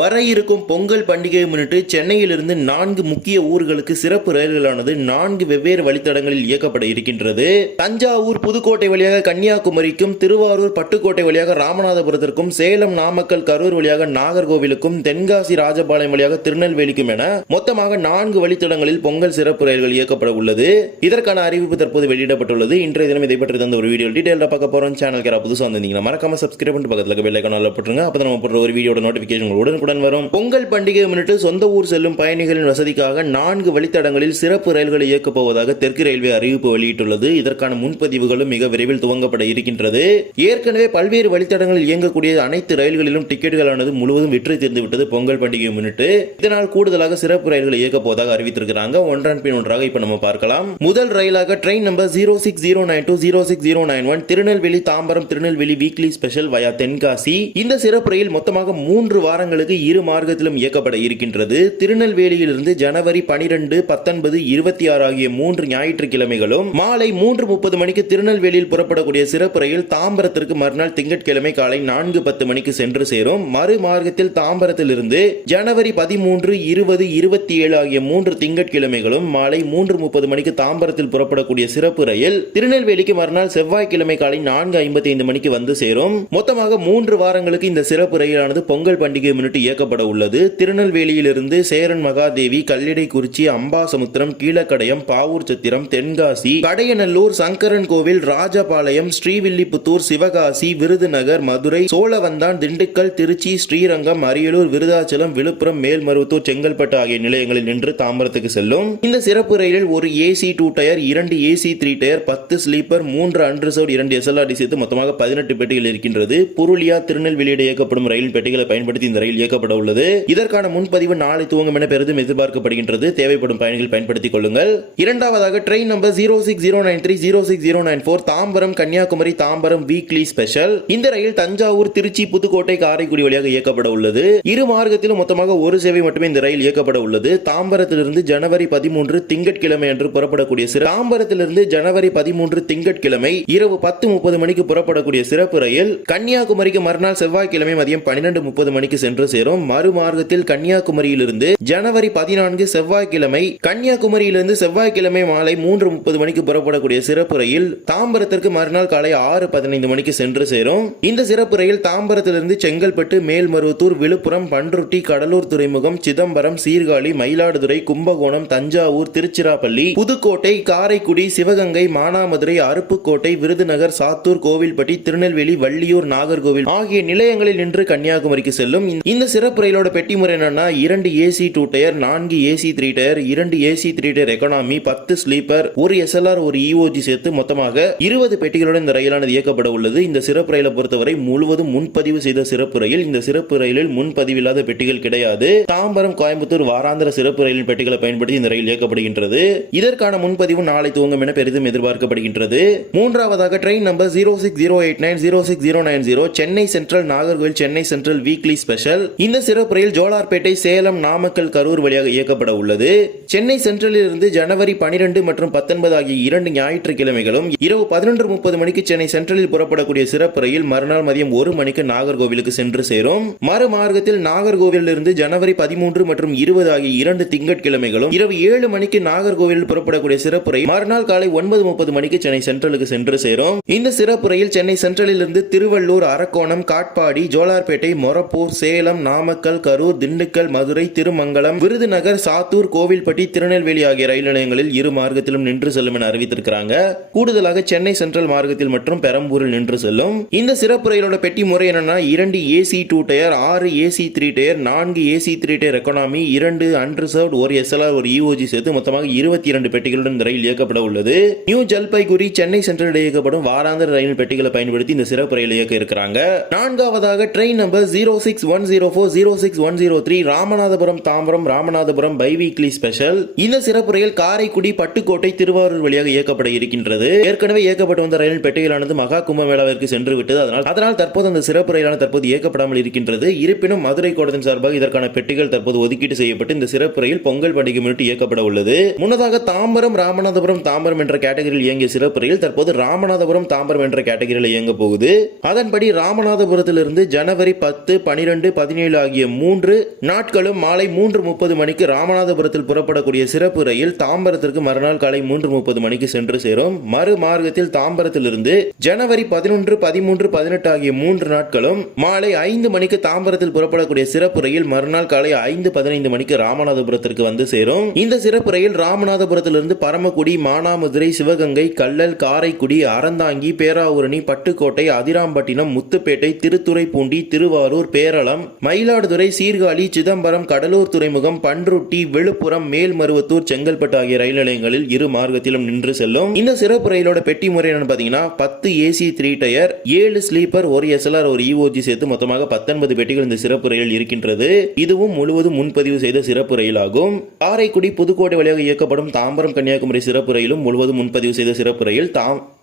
வர இருக்கும் பொங்கல் பண்டிகையை முன்னிட்டு சென்னையிலிருந்து 4 முக்கிய ஊர்களுக்கு சிறப்பு ரயில்களானது 4 வெவ்வேறு வழித்தடங்களில் இயக்கப்பட இருக்கின்றது. தஞ்சாவூர் புதுக்கோட்டை வழியாக கன்னியாகுமரிக்கும், திருவாரூர் பட்டுக்கோட்டை வழியாக ராமநாதபுரத்திற்கும், சேலம் நாமக்கல் கரூர் வழியாக நாகர்கோவிலுக்கும், தென்காசி ராஜபாளையம் வழியாக திருநெல்வேலிக்கும் என மொத்தமாக 4 வழித்தடங்களில் பொங்கல் சிறப்பு ரயில்கள் இயக்கப்பட உள்ளது. இதற்கான அறிவிப்பு தற்போது வெளியிடப்பட்டுள்ளது. இன்றைய தினம் இதை பற்றி தந்த ஒரு வீடியோ டீடைலா பார்க்க போறோம். சேனலுக்கு யாராவது புதுசா வந்தீங்கன்னா மறக்காம சப்ஸ்கிரைப் பண்ணிட்டு பக்கத்துல பெல் ஐகான் ஆல்ல போட்டுருங்க. அப்பதான் நம்ம போடுற ஒரு வீடியோட நோட்டிபிகேஷன் உடனுக்குடன் வரும். பொங்கல் பண்டிகையை முன்னிட்டு சொந்த ஊர் செல்லும் பயணிகளின் வசதிக்காக 4 வழித்தடங்களில் சிறப்பு ரயில்களை இயக்கப் போவதாக தெற்கு ரயில்வே அறிவிப்பு வெளியிட்டுள்ளது. இதற்கான முன்பதிவுகளும் மிக விரைவில் துவங்கப்பட இருக்கின்றது. ஏற்கனவே பல்வேறு வழித்தடங்களில் இயங்கக்கூடிய அனைத்து ரயில்களிலும் டிக்கெட்டுகளானது முழுவதும் விற்று தீர்ந்துவிட்டது பொங்கல் பண்டிகையை முன்னிட்டு. இதனால் கூடுதலாக சிறப்பு ரயில்களை இயக்கப் போவதாக அறிவித்திருக்கிறாங்க. ஒன்றன் பின் ஒன்றாக இப்ப நம்ம பார்க்கலாம். முதல் ரயிலாக train number 06092 06091 Tirunelveli Tambaram Tirunelveli weekly special via Tenkasi. இந்த சிறப்பு ரயில் மொத்தமாக 3 வாரங்களுக்கு இரு மார்க்கத்திலும் இயக்கப்பட இருக்கின்றது. திருநெல்வேலியிலிருந்து ஜனவரி 12, 19, 26 ஆகிய 3 ஞாயிற்றுக்கிழமைகளும் மாலை 3:30 மணிக்கு திருநெல்வேலியில் புறப்படக்கூடிய சிறப்பு ரயில் தாம்பரத்திற்கு மறுநாள் திங்கட்கிழமை காலை 4:10 மணிக்கு சென்று சேரும். மறு மார்க்கத்தில் தாம்பரத்திலிருந்து ஜனவரி 13, 20, 27 ஆகிய 3 திங்கட்கிழமைகளும் மாலை 3:30 மணிக்கு தாம்பரத்தில் புறப்படக்கூடிய சிறப்பு ரயில் திருநெல்வேலிக்கு மறுநாள் செவ்வாய்க்கிழமை காலை 4:55 மணிக்கு வந்து சேரும். மொத்தமாக 3 வாரங்களுக்கு இந்த சிறப்பு ரயிலானது பொங்கல் பண்டிகை முன்னிட்டு இயக்கப்பட உள்ளது. திருநெல்வேலியிலிருந்து சேரன் மகாதேவி, கல்லிடைக்குறிச்சி, அம்பாசமுத்திரம், கீழக்கடயம், பாவூர் சத்திரம், தென்காசி, கடையநல்லூர், சங்கரன் கோவில், ராஜபாளையம், ஸ்ரீவில்லிபுத்தூர், சிவகாசி, விருதுநகர், மதுரை, சோழவந்தான், திண்டுக்கல், திருச்சி, ஸ்ரீரங்கம், அரியலூர், விருதாச்சலம், விழுப்புரம், மேல்மருவத்தூர், செங்கல்பட்டு ஆகிய நிலையங்களில் நின்று தாம்பரத்துக்கு செல்லும். இந்த சிறப்பு ரயிலில் ஒரு AC 2 tier, 2 AC 3 tier, 10 sleeper, 3 unreserved, 2 SLRD சேர்த்து மொத்தமாக 18 பெட்டிகள் இருக்கின்றது. புருளியா திருநெல்வேலியில் இயக்கப்படும் ரயில் பெட்டிகளை பயன்படுத்தி இந்த ரயில் இயக்கப்பட உள்ளது. இதற்கான முன்பதிவு நாளை துவங்கும் என பெரிதும் எதிர்பார்க்கப்படுகின்றது. தேவைப்படும் பயணிகள் பயன்படுத்திக் கொள்ளுங்கள். இரண்டாவதாக train number 06093 06094 Tambaram Kanyakumari Tambaram weekly special. இந்த ரயில் தஞ்சாவூர் திருச்சி புதுக்கோட்டை காரைக்குடி வழியாக இயக்கப்பட உள்ளது. இரு மார்க்கத்திலும் மொத்தமாக ஒரு சேவை மட்டுமே இந்த ரயில் இயக்கப்பட உள்ளது. தாம்பரத்திலிருந்து ஜனவரி 13 திங்கட்கிழமை அன்று புறப்படக்கூடிய தாம்பரத்திலிருந்து ஜனவரி 13 திங்கட்கிழமை இரவு 10:30 மணிக்கு புறப்படக்கூடிய சிறப்பு ரயில் கன்னியாகுமரிக்கு மறுநாள் செவ்வாய்க்கிழமை மதியம் 12:30 மணிக்கு சென்று சேரும். மறுமார்க்கத்தில் கன்னியாகுமரியிலிருந்து ஜனவரி 14 செவ்வாய்க்கிழமை கன்னியாகுமரியிலிருந்து செவ்வாய்க்கிழமை மாலை 3:30 மணிக்கு புறப்படக்கூடிய சிறப்பு ரயில் தாம்பரத்திற்கு மறுநாள் காலை 6:15 மணிக்கு சென்று சேரும். இந்த சிறப்பு ரயில் தாம்பரத்திலிருந்து செங்கல்பட்டு, மேல்மருவத்தூர், விழுப்புரம், பண்ருட்டி, கடலூர் துறைமுகம், சிதம்பரம், சீர்காழி, மயிலாடுதுறை, கும்பகோணம், தஞ்சாவூர், திருச்சிராப்பள்ளி, புதுக்கோட்டை, காரைக்குடி, சிவகங்கை, மானாமதுரை, அருப்புக்கோட்டை, விருதுநகர், சாத்தூர், கோவில்பட்டி, திருநெல்வேலி, வள்ளியூர், நாகர்கோவில் ஆகிய நிலையங்களில் நின்று கன்னியாகுமரிக்கு செல்லும். இந்த சிறப்பு ரயிலோட பெட்டி முறை என்னன்னா 2 AC 2 tier, 4 AC 3 tier, 2 AC 3 tier economy, 10 sleeper, ஒரு SLR, ஒரு EOG சேர்த்து மொத்தமாக 20 பெட்டிகளுடன் இந்த ரயிலானது இயக்கப்பட உள்ளது. இந்த சிறப்பு ரயிலை பொறுத்தவரை முழுவதும் முன்பதிவு செய்த சிறப்பு ரயில். இந்த சிறப்பு ரயிலில் முன்பதிவில்லாத பெட்டிகள் கிடையாது. தாம்பரம் கோயம்புத்தூர் வாராந்திர சிறப்பு ரயிலின் பெட்டிகளை பயன்படுத்தி இந்த ரயில் இயக்கப்படுகின்றது. இதற்கான முன்பதிவு நாளை துவங்கும் என பெரிதும் எதிர்பார்க்கப்படுகின்றது. மூன்றாவதாக train number 06089 06090 Chennai central Nagercoil Chennai central weekly special. இந்த சிறப்பு ரயில் ஜோலார்பேட்டை, சேலம், நாமக்கல், கரூர் வழியாக இயக்கப்பட உள்ளது. சென்னை சென்ட்ரலில் இருந்து ஜனவரி 12 மற்றும் 19 ஆகிய 2 ஞாயிற்றுக்கிழமைகளும் இரவு 11:30 மணிக்கு சென்னை சென்ட்ரலில் புறப்படக்கூடிய சிறப்பு ரயில் மறுநாள் மதியம் 1 மணிக்கு நாகர்கோவிலுக்கு சென்று சேரும். மறுமார்க்கத்தில் நாகர்கோவிலில் இருந்து ஜனவரி 13 மற்றும் 20 ஆகிய 2 திங்கட்கிழமைகளும் இரவு 7 மணிக்கு நாகர்கோவிலில் புறப்படக்கூடிய சிறப்பு ரயில் மறுநாள் காலை 9:30 மணிக்கு சென்னை சென்ட்ரலுக்கு சென்று சேரும். இந்த சிறப்பு ரயில் சென்னை சென்ட்ரலில் இருந்து திருவள்ளூர், அரக்கோணம், காட்பாடி, ஜோலார்பேட்டை, மொரப்பூர், சேலம், நாமக்கல், கரூர், திண்டுக்கல், மதுரை, திருமங்கலம், விருதுநகர், சாத்தூர், கோவில்பட்டி, திருநெல்வேலி ஆகிய ரயில் நிலையங்களில் இரு மார்க்கத்திலும் நின்று செல்லும் என அறிவித்திருக்கிறாங்க. கூடுதலாக சென்னை சென்ட்ரல் மார்க்கத்தில் மற்றும் பெரம்பூரில் நின்று செல்லும். இந்த சிறப்பு ரயிலோட பெட்டி முறை என்னன்னா 2 AC 2 tier, 6 AC 3 tier, 4 AC 3 tier economy, 2 unreserved, ஒரு SLR, ஒரு EOG சேர்த்து மொத்தமாக 22 பெட்டிகளுடன் இந்த ரயில் இயக்கப்பட உள்ளது. நியூ ஜல்பைகுரி சென்னை சென்ட்ரல் இயக்கப்படும் வாராந்திர ரயில் பெட்டிகளை பயன்படுத்தி இந்த சிறப்பு ரயில் இயக்க இருக்கிறாங்க. நான்காவதாக train number 06104 06103 Ramanathapuram Tambaram Ramanathapuram biweekly special. இந்த சிறப்பு ரயில் காரைக்குடி, பட்டுக்கோட்டை, திருவாரூர் வழியாக இயக்கப்பட இருக்கின்றது. ஏற்கனவே இயக்கப்பட்டு வந்த ரயில் பெட்டிகளானது மகா கும்பமேளாவிற்கு சென்று விட்டது. அதனால் தற்போது அந்த சிறப்பு ரயிலான தற்போது இயக்கப்படாமல் இருக்கின்றது. இருப்பினும் மதுரை கோட்டத்தின் சார்பாக இதற்கான பெட்டிகள் தற்போது ஒதுக்கீடு செய்யப்பட்டு இந்த சிறப்பு ரயில் பொங்கல் பண்டிகை முன்னிட்டு இயக்கப்பட உள்ளது. முன்னதாக தாம்பரம் ராமநாதபுரம் தாம்பரம் என்ற கேட்டகரியில் இயங்கிய சிறப்பு ரயில் தற்போது ராமநாதபுரம் தாம்பரம் என்ற கேட்டகரியில் இயங்க போகுது. அதன்படி ராமநாதபுரத்திலிருந்து ஜனவரி 10, 12, 17 17 ஆகிய 3 நாட்களும் மாலை 3:30 மணிக்கு ராமநாதபுரத்தில் புறப்படக்கூடிய சிறப்பு ரயில் தாம்பரத்திற்கு மறுநாள் காலை 3:30 மணிக்கு சென்று சேரும். மறு மார்க்கத்தில் தாம்பரத்திலிருந்து ஜனவரி 11, 13, 18 ஆகிய 3 நாட்களும் மாலை 5 மணிக்கு தாம்பரத்தில் புறப்படக்கூடிய சிறப்பு ரயில் மறுநாள் காலை 5:15 மணிக்கு ராமநாதபுரத்திற்கு வந்து சேரும். இந்த சிறப்பு ரயில் ராமநாதபுரத்திலிருந்து பரமக்குடி, மானாமதுரை, சிவகங்கை, கள்ளல், காரைக்குடி, அறந்தாங்கி, பேராவூரணி, பட்டுக்கோட்டை, அதிராம்பட்டினம், முத்துப்பேட்டை, திருத்துறைப்பூண்டி, திருவாரூர், பேரளம், மயிலாடுதுறை, சீர்காழி, சிதம்பரம், கடலூர் துறைமுகம், பன்ருட்டி, விழுப்புரம், மேல்மருவத்தூர், செங்கல்பட்டு ஆகிய ரயில் நிலையங்களில் இரு மார்க்கத்திலும் நின்று செல்லும். இந்த சிறப்பு ரயிலோட பெட்டி முறை என்னன்னு பாத்தீங்கன்னா 10 AC 3 tyre, 7 sleeper, 1 SLR, 1 EOG சேர்த்து மொத்தமாக 19 பெட்டிகள் இந்த சிறப்பு ரயில் இருக்கின்றது. இதுவும் முழுவதும் முன்பதிவு செய்த சிறப்பு ரயில் ஆகும். காரைக்குடி புதுக்கோட்டை வழியாக இயக்கப்படும் தாம்பரம் கன்னியாகுமரி சிறப்பு ரயிலும் முழுவதும் முன்பதிவு செய்த சிறப்பு ரயில்.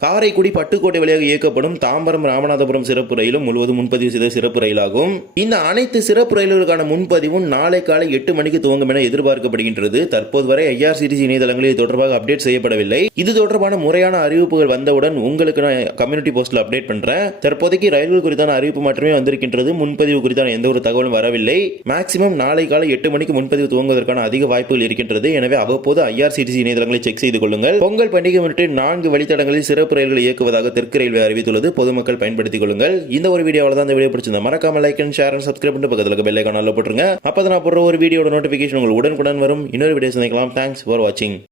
காரைக்குடி பட்டுக்கோட்டை வழியாக இயக்கப்படும் தாம்பரம் ராமநாதபுரம் சிறப்பு ரயிலும் முழுவதும் முன்பதிவு செய்த சிறப்பு ரயிலாகும். இந்த அனைத்து சிறப்பு ரயில்களுக்கான முன்பதிவும் நாளை காலை 8 மணிக்கு துவங்கும் என எதிர்பார்க்கப்படுகின்றது. தற்போது வரை IRCTC இணையதளங்களில் இது தொடர்பாக அப்டேட் செய்யப்படவில்லை. இது தொடர்பான முறையான அறிவிப்புகள் வந்தவுடன் உங்களுக்கு நான் கம்யூனிட்டி போஸ்ட்ல அப்டேட் பண்றேன். தற்போதைக்கு ரயில்கள் குறித்தான அறிவிப்பு மட்டுமே வந்திருக்கின்றது. முன்பதிவு குறித்தான எந்த ஒரு தகவலும் வரவில்லை. மேக்சிமம் நாளை காலை 8 மணிக்கு முன்பதிவு துவங்குவதற்கான அதிக வாய்ப்புகள் இருக்கின்றது. எனவே அவ்வப்போது IRCTC இணையதளங்களை செக் செய்து கொள்ளுங்கள். பொங்கல் பண்டிகை முன்னிட்டு 4 வழித்தடங்களில் சிறப்பு ரயில்களை இயக்குவதாக தெற்கு ரயில்வே அறிவித்துள்ளது. பொதுமக்கள் பயன்படுத்திக் கொள்ளுங்கள். இந்த ஒரு வீடியோவில் தான் இந்த வீடியோ பிடிச்சிருந்தா மறக்காம like and share and subscribe பண்ணி பக்கத்துல இருக்க பெல் ஐகானை போட்டுருங்க. அப்பதான் நான் போடுற ஒரு வீடியோட நோட்டிபிகேஷன் உங்களுக்கு உடனுக்குடன் வரும். இன்னொரு வீடியோ சந்திக்கலாம். தேங்க்ஸ் ஃபார் வாட்சிங்.